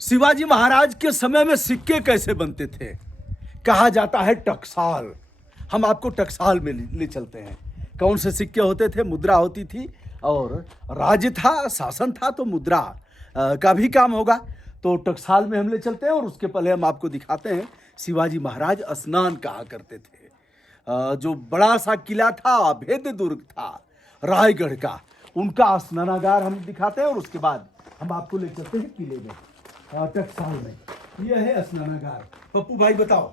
शिवाजी महाराज के समय में सिक्के कैसे बनते थे? कहा जाता है टकसाल। हम आपको टकसाल में ले चलते हैं। कौन से सिक्के होते थे? मुद्रा होती थी, और राज्य था, शासन था, तो मुद्रा का भी काम होगा। तो टकसाल में हम ले चलते हैं, और उसके पहले हम आपको दिखाते हैं शिवाजी महाराज स्नान कहा करते थे। जो बड़ा सा किला था, अभेद्य दुर्ग था रायगढ़ का, उनका स्नानागार हम दिखाते हैं, और उसके बाद हम आपको ले चलते हैं किले में, टकसाल में। यह है स्नानागार। पप्पू भाई बताओ।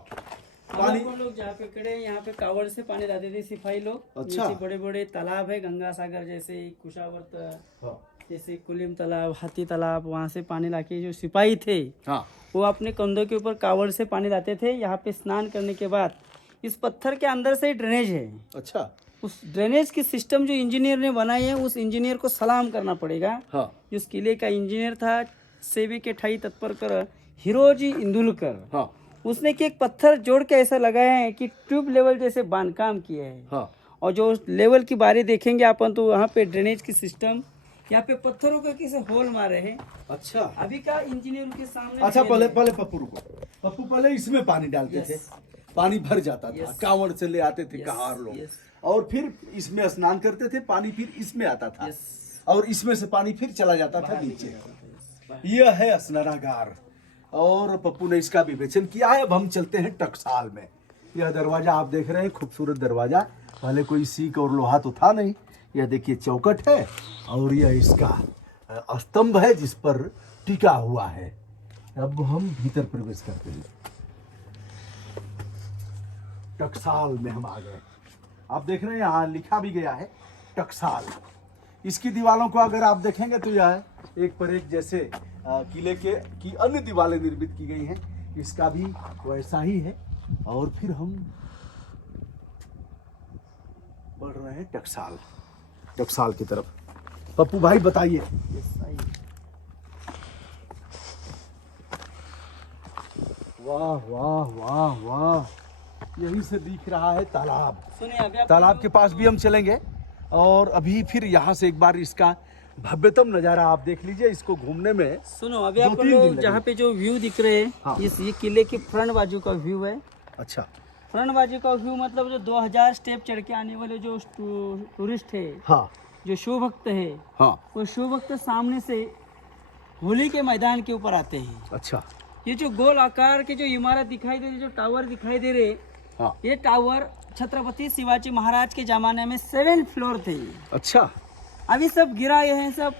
पानी लोग जहाँ पे खड़े हैं, यहाँ पे कावड़ से पानी लाते थे सिपाही लोग। अच्छा। बड़े बड़े तालाब है, गंगा सागर जैसे, कुशावर्त हाँ। जैसे, कुलिम तालाब, हाथी तालाब, वहाँ से पानी लाके जो सिपाही थे, हाँ। वो अपने कंधों के ऊपर कावड़ से पानी लाते थे। यहाँ पे स्नान करने के बाद इस पत्थर के अंदर से ही ड्रेनेज है। अच्छा। उस ड्रेनेज की सिस्टम जो इंजीनियर ने बनाई है, उस इंजीनियर को सलाम करना पड़ेगा। हाँ। जिस किले का इंजीनियर था, सेवी के ठाई तत्पर कर हिरोजी इंदुलकर। हाँ। उसने कि एक पत्थर जोड़ के ऐसा लगाया है कि ट्यूब लेवल जैसे बांधकाम किया है। हाँ। और जो लेवल की बारी देखेंगे अपन, तो वहाँ पे ड्रेनेज की सिस्टम, यहाँ पे पत्थरों का किसे होल मारे हैं। अच्छा। अभी का इंजीनियर के सामने। अच्छा, पहले पप्पू रुको। पप्पू पहले इसमें पानी डालते थे, पानी भर जाता था, कांवड़ से ले आते थे कहार लोग, और फिर इसमें स्नान करते थे, पानी फिर इसमें आता था, और इसमें से पानी फिर चला जाता था नीचे। यह है स्नानागार, और पप्पू ने इसका विवेचन किया है। अब हम चलते हैं टकसाल में। यह दरवाजा आप देख रहे हैं, खूबसूरत दरवाजा। पहले कोई सीक और लोहा तो था नहीं। यह देखिए चौकट है, और यह इसका स्तंभ है जिस पर टिका हुआ है। अब हम भीतर प्रवेश करते हैं। टकसाल में हम आ गए। आप देख रहे हैं यहाँ लिखा भी गया है टकसाल। इसकी दीवारों को अगर आप देखेंगे तो यह एक पर एक जैसे किले के की अन्य दीवारें निर्मित की गई हैं, इसका भी वैसा ही है। और फिर हम बढ़ रहे हैं टकसाल की तरफ। पप्पू भाई बताइए। वाह वाह वाह वाह, यहीं से दिख रहा है तालाब। सुनिए, तालाब के पास भी हम चलेंगे, और अभी फिर यहाँ से एक बार इसका भव्यतम नजारा आप देख लीजिए। इसको घूमने में सुनो, अभी आप लोग जहाँ पे जो व्यू दिख रहे हैं, हाँ। ये किले की फ्रंट बाजू का व्यू है। अच्छा। फ्रंट बाजू का व्यू मतलब जो 2000 स्टेप चढ़ के आने वाले जो टूरिस्ट है, हाँ। जो शिव भक्त है, हाँ। वो शिव भक्त सामने से होली के मैदान के ऊपर आते हैं। अच्छा। ये जो गोल आकार के जो इमारत दिखाई दे रही, जो टावर दिखाई दे रहे, हाँ। ये टावर छत्रपति शिवाजी महाराज के जमाने में 7 फ्लोर थे। अच्छा। अभी सब गिरा ये है सब।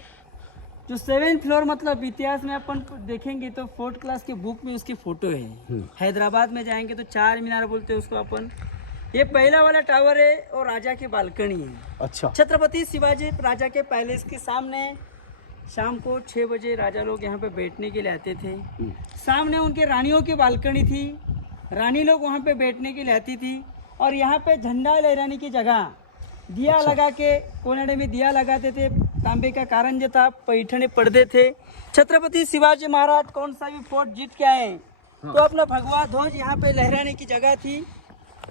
जो 7 फ्लोर मतलब इतिहास में अपन देखेंगे तो 4th क्लास की बुक में उसकी फोटो है। हैदराबाद में जाएंगे तो 4 मीनार बोलते हैं उसको अपन। ये पहला वाला टावर है, और राजा की बालकनी है। अच्छा। छत्रपति शिवाजी राजा के पैलेस के सामने शाम को 6 बजे राजा लोग यहाँ पे बैठने के लिए आते थे। सामने उनके रानियों की बालकनी थी, रानी लोग वहाँ पे बैठने के लिए आती थी। और यहाँ पे झंडा लहराने की जगह दिया लगा के, कोने में दिया लगाते थे, तांबे का कारंज था, पैठने पर्दे थे। छत्रपति शिवाजी महाराज कौन सा भी फोर्ट जीत के आए, तो अपना भगवा ध्वज यहाँ पे लहराने की जगह थी।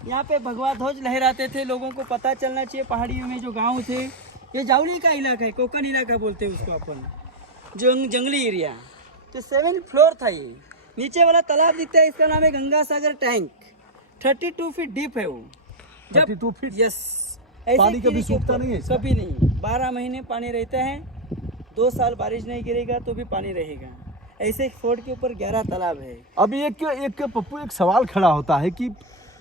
यहाँ पे भगवा ध्वज लहराते थे, लोगों को पता चलना चाहिए। पहाड़ियों में जो गांव थे, ये जावली का इलाका है, कोकन इलाका बोलते हैं उसको अपन, जंगली एरिया। तो 7 फ्लोर था ये। नीचे वाला तालाब दिखता है, इसका नाम है Ganga Sagar tank. 32 feet deep है वो। 32 फीट। यस। पानी कभी सूखता नहीं है इसका? कभी नहीं, 12 महीने पानी रहता है। 2 साल बारिश नहीं गिरेगा तो भी पानी रहेगा। ऐसे फोर्ट के ऊपर 11 तालाब है। अभी एक पप्पू एक सवाल खड़ा होता है कि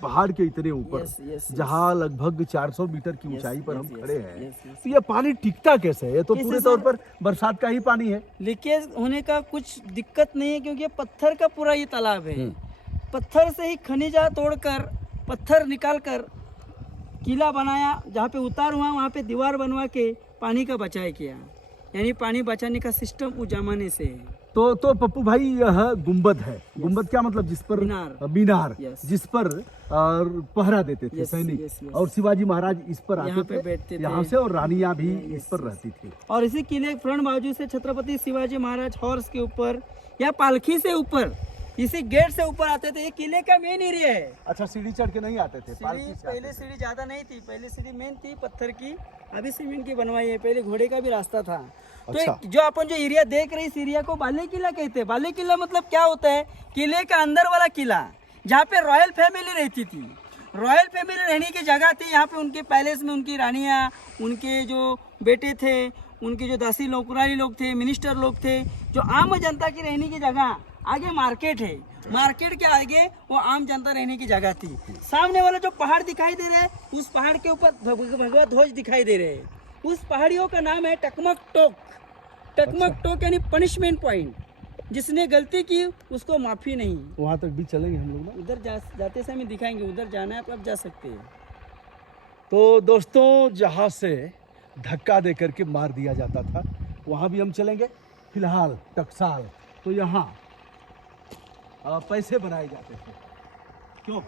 पहाड़ के इतने ऊपर, जहाँ लगभग 400 मीटर की ऊंचाई पर हम खड़े हैं, तो ये पानी टिकता कैसे है? ये तो पूरे तौर पर बरसात का ही पानी है। लीकेज होने का कुछ दिक्कत नहीं है, क्योंकि पत्थर का पूरा ये तालाब है। पत्थर से ही खनिजा तोड़कर, पत्थर निकालकर किला बनाया। जहाँ पे उतार हुआ वहाँ पे दीवार बनवा के पानी का बचाव किया। यानी पानी बचाने का सिस्टम उस जमाने से है। तो पप्पू भाई, यह गुंबद है। गुंबद क्या मतलब? जिस पर मीनार, जिस पर पहरा देते थे सैनिक, और शिवाजी महाराज इस पर आते थे, बैठते थे यहाँ से, और रानियां भी इस पर रहती थी। और इसी किले फ्रंट बाजू से छत्रपति शिवाजी महाराज हॉर्स के ऊपर या पालखी से ऊपर, इसी गेट से ऊपर आते थे। ये किले का मेन एरिया है। अच्छा, सीढ़ी चढ़ के नहीं आते थे? पहले सीढ़ी ज्यादा नहीं थी, पहले सीढ़ी मेन थी पत्थर की, अभी सीमेंट की बनवाई है। पहले घोड़े का भी रास्ता था। तो अच्छा। जो अपन जो एरिया देख रहे हैं, इस एरिया को बाले किला कहते हैं। बाले किला मतलब क्या होता है? किले का अंदर वाला किला, जहाँ पे रॉयल फैमिली रहती थी। रॉयल फैमिली रहने की जगह थी। यहाँ पे उनके पैलेस में उनकी रानियाँ, उनके जो बेटे थे, उनके जो दासी नौकरानी लोग थे, मिनिस्टर लोग थे, जो आम जनता की रहने की जगह। आगे मार्केट है, मार्केट के आगे वो आम जनता रहने की जगह थी। सामने वाला जो पहाड़ दिखाई दे रहा है, उस पहाड़ के ऊपर भगवा ध्वज दिखाई दे रहे हैं। उस पहाड़ियों का नाम है टकमक टोक। टकमक टोक यानी पनिशमेंट पॉइंट। जिसने गलती की उसको माफी नहीं। वहाँ तक भी चलेंगे हम लोग ना। उधर जाते समय दिखाएंगे, उधर जाना है आप जा सकते हैं। तो दोस्तों, जहाँ से धक्का दे करके मार दिया जाता था वहाँ भी हम चलेंगे। फिलहाल टकसाल, तो यहाँ पैसे बनाए जाते थे। क्यों?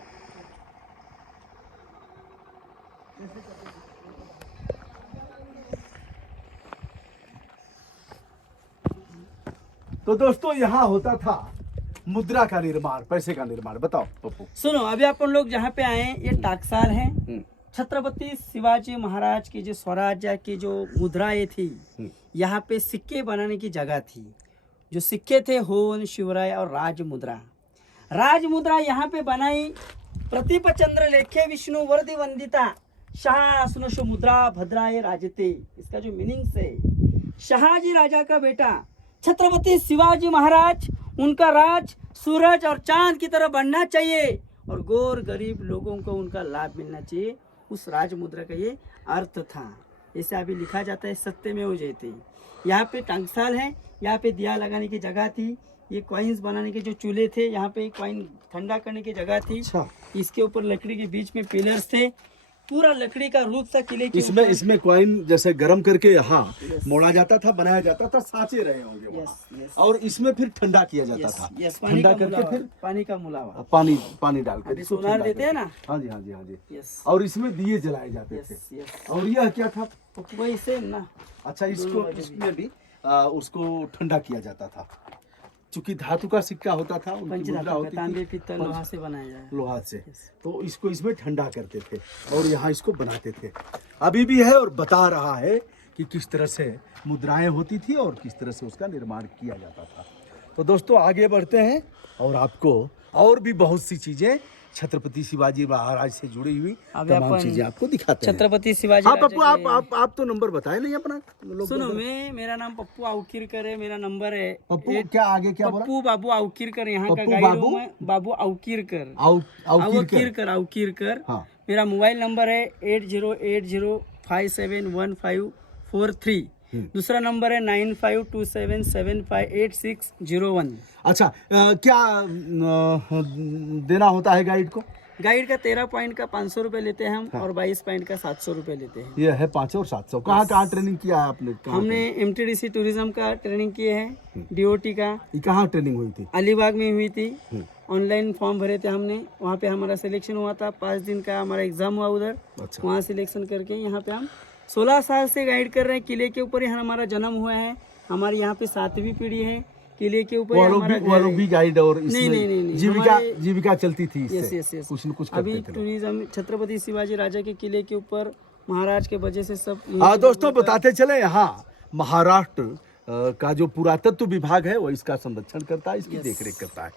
तो दोस्तों, यहाँ होता था मुद्रा का निर्माण, पैसे का निर्माण। बताओ पप्पू। सुनो, अभी अपन लोग जहाँ पे आए हैं, ये टाकसाल है। छत्रपति शिवाजी महाराज की जो स्वराज्य की जो मुद्राएं थी, यहाँ पे सिक्के बनाने की जगह थी। जो सिक्के थे होन, शिवराय और राज मुद्रा। राज मुद्रा यहाँ पे बनाई। प्रतीप चंद्र लेखे विष्णु वर्धि वंदिता शाह मुद्रा भद्राए राजते। इसका जो मीनिंग्स है, शाहजी राजा का बेटा छत्रपति शिवाजी महाराज, उनका राज सूरज और चांद की तरह बढ़ना चाहिए और गौर गरीब लोगों को उनका लाभ मिलना चाहिए। उस राज मुद्रा का ये अर्थ था। ऐसे अभी लिखा जाता है सत्यमेव जयते। यहाँ पे टंकसाल है, यहाँ पे दिया लगाने की जगह थी। ये कॉइन्स बनाने के जो चूल्हे थे, यहाँ पे कॉइन ठंडा करने की जगह थी। अच्छा। इसके ऊपर लकड़ी के बीच में पिलर्स थे। पूरा लकड़ी का रूप था किले के इसमें ऊपर। इसमें कॉइन जैसे गरम करके यहाँ मोड़ा जाता था, बनाया जाता था, साँचे रहे होंगे वहाँ। Yes, yes. और इसमें फिर ठंडा किया जाता यस, था। यस, पानी ठंडा का करके मुलावा, फिर पानी का मुलावा। पानी डाल कर अभी इसको सोनार ठंडा देते हैं करके। ना। हाँ जी, हाँ जी, हाँ जी। यस, और इसमें दिए जलाए जाते थे। Yes, yes. और यह क्या था? वही सेम ना। अच्छा, इसको दोनों वजह इसमें भी उसको ठंडा किया जाता था। चूंकि धातु का सिक्का होता था, उनकी मुद्रा पंचधातु का, होती तांबे थी पीतल लोहा से बनाया जाए। लोहा से, तो इसको इसमें ठंडा करते थे और यहाँ इसको बनाते थे। अभी भी है और बता रहा है कि किस तरह से मुद्राएं होती थी और किस तरह से उसका निर्माण किया जाता था। तो दोस्तों, आगे बढ़ते हैं और आपको और भी बहुत सी चीजें छत्रपति शिवाजी महाराज से जुड़ी हुई तमाम चीजें आपको दिखाते हैं। छत्रपति शिवाजी हाँ राजा पप्पू, आप तो नंबर बताए नहीं अपना। सुनो, मेरा नाम पप्पू आउकीरकर है। मेरा नंबर है पप्पू क्या आगे क्या बोला? पप्पू बाबू आउकीरकर, यहाँ का पप्पू गाइड बाबू? हूँ मैं। बाबू आउकीरकर, आउकीरकर। आउकीरकर। हाँ। मेरा मोबाइल नंबर है 8080571543। दूसरा नंबर है 9527758601। अच्छा, क्या देना होता है गाइड को? गाइड का 13 पॉइंट का 500 रुपए लेते हैं हम, और 22 पॉइंट का 700 रुपए लेते हैं। ये है 500 और 700। कहाँ ट्रेनिंग किया है आपने? हमने MTDC टूरिज्म का ट्रेनिंग किए हैं, DOT का। ये कहाँ ट्रेनिंग हुई थी? अलीबाग में हुई थी। ऑनलाइन फॉर्म भरे थे हमने, वहाँ पे हमारा सिलेक्शन हुआ था। 5 दिन का हमारा एग्जाम हुआ उधर। अच्छा। वहाँ सिलेक्शन करके यहाँ पे हम 16 साल से गाइड कर रहे हैं। किले के ऊपर ही हमारा जन्म हुआ है। हमारी यहाँ पे 7वीं पीढ़ी है। किले के ऊपर वो हमारा लोग भी गाइड और इसमें नहीं, जीविका चलती थी इससे। यस। कुछ न कुछ अभी करते थे। टूरिज्म छत्रपति शिवाजी राजा के किले के ऊपर महाराज के वजह से सब। हाँ दोस्तों, बताते चले, यहाँ महाराष्ट्र का जो पुरातत्व विभाग है वो इसका संरक्षण करता है, इसकी देखरेख करता है।